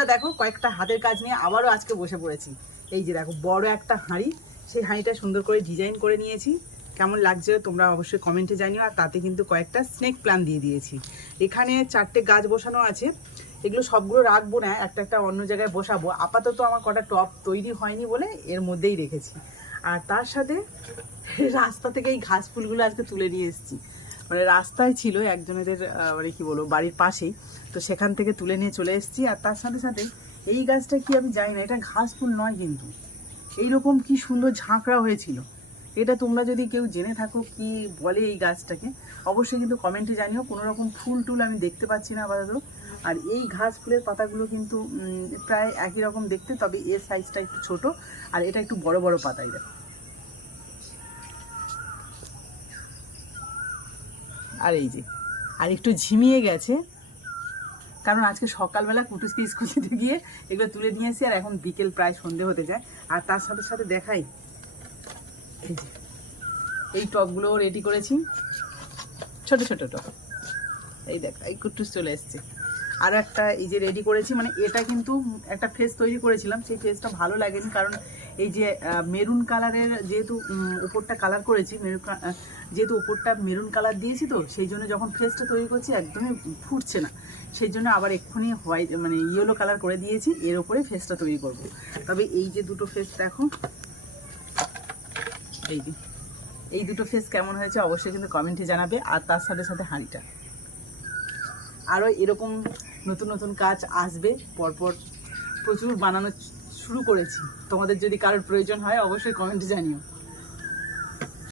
বন্ধুরা দেখো কয়েকটা হাতের কাজ নিয়ে আবারও আজকে বসে পড়েছি। এই যে দেখো বড় একটা হাঁড়ি, সেই হাঁড়িটা সুন্দর করে ডিজাইন করে নিয়েছি। কেমন লাগছে তোমরা অবশ্যই কমেন্টে জানিও। আর তাতে কিন্তু কয়েকটা স্নেক প্ল্যান্ট দিয়ে দিয়েছি। এখানে 4টে গাছ বসানো আছে, এগুলো সবগুলো রাখবো না, একটা একটা অন্য জায়গায় বসাবো। আপাতত আমার কটা টব তৈরি হয়নি বলে এর মধ্যেই রেখেছি। আর তার সাথে রাস্তা থেকে এই ঘাস ফুলগুলো আজকে তুলে নিয়ে এসেছি। মানে রাস্তায় ছিল একজনেদের, মানে কি বলবো, বাড়ির পাশেই, তো সেখান থেকে তুলে নিয়ে চলে এসেছি। আর তার সাথে সাথে এই গাছটা কি আমি জানি না, এটা ঘাস ফুল নয় কিন্তু এইরকম কি সুন্দর ঝাঁকড়া হয়েছিল। এটা তোমরা যদি কেউ জেনে থাকো কি বলে এই গাছটাকে, অবশ্যই কিন্তু কমেন্টে জানিও। কোনো রকম ফুল টুল আমি দেখতে পাচ্ছি না আপাতত। আর এই ঘাস ফুলের পাতাগুলো কিন্তু প্রায় একই রকম দেখতে, তবে এর সাইজটা একটু ছোট আর এটা একটু বড় বড় পাতাই দেখো। আর এই যে আর একটু ঝিমিয়ে গেছে, কারণ আজকে সকালবেলা কুটুসকে স্কুল দিতে গিয়ে এগুলো তুলে নিয়েছি। আর এখন বিকেল প্রায় সন্ধে হতে যায়। আর তার সাথে সাথে দেখাই এই যে এই টবগুলো রেডি করেছি, ছোট ছোট টব। এই দেখ এই কুটুস চলে এসছে। আরও একটা এই যে রেডি করেছি, মানে এটা কিন্তু একটা ফেস তৈরি করেছিলাম, সেই ফেসটা ভালো লাগেনি। কারণ এই যে মেরুন কালারের যেহেতু উপরটা কালার করেছি, যেহেতু উপরটা মেরুন কালার দিয়েছি, তো সেই জন্য যখন ফেসটা তৈরি করছি একদমই ফুটছে না। সেই জন্য আবার এক্ষুনি হোয়াইট মানে ইয়েলো কালার করে দিয়েছি, এর উপরে ফেসটা তৈরি করব। তবে এই যে দুটো ফেস দেখো, এই দুটো ফেস কেমন হয়েছে অবশ্যই কিন্তু কমেন্টে জানাবে। আর তার সাথে সাথে হাঁড়িটা, আরও এরকম নতুন নতুন কাজ আসবে পরপর, প্রচুর বানানো শুরু করেছি। তোমাদের যদি কারোর প্রয়োজন হয় অবশ্যই কমেন্টে জানিও।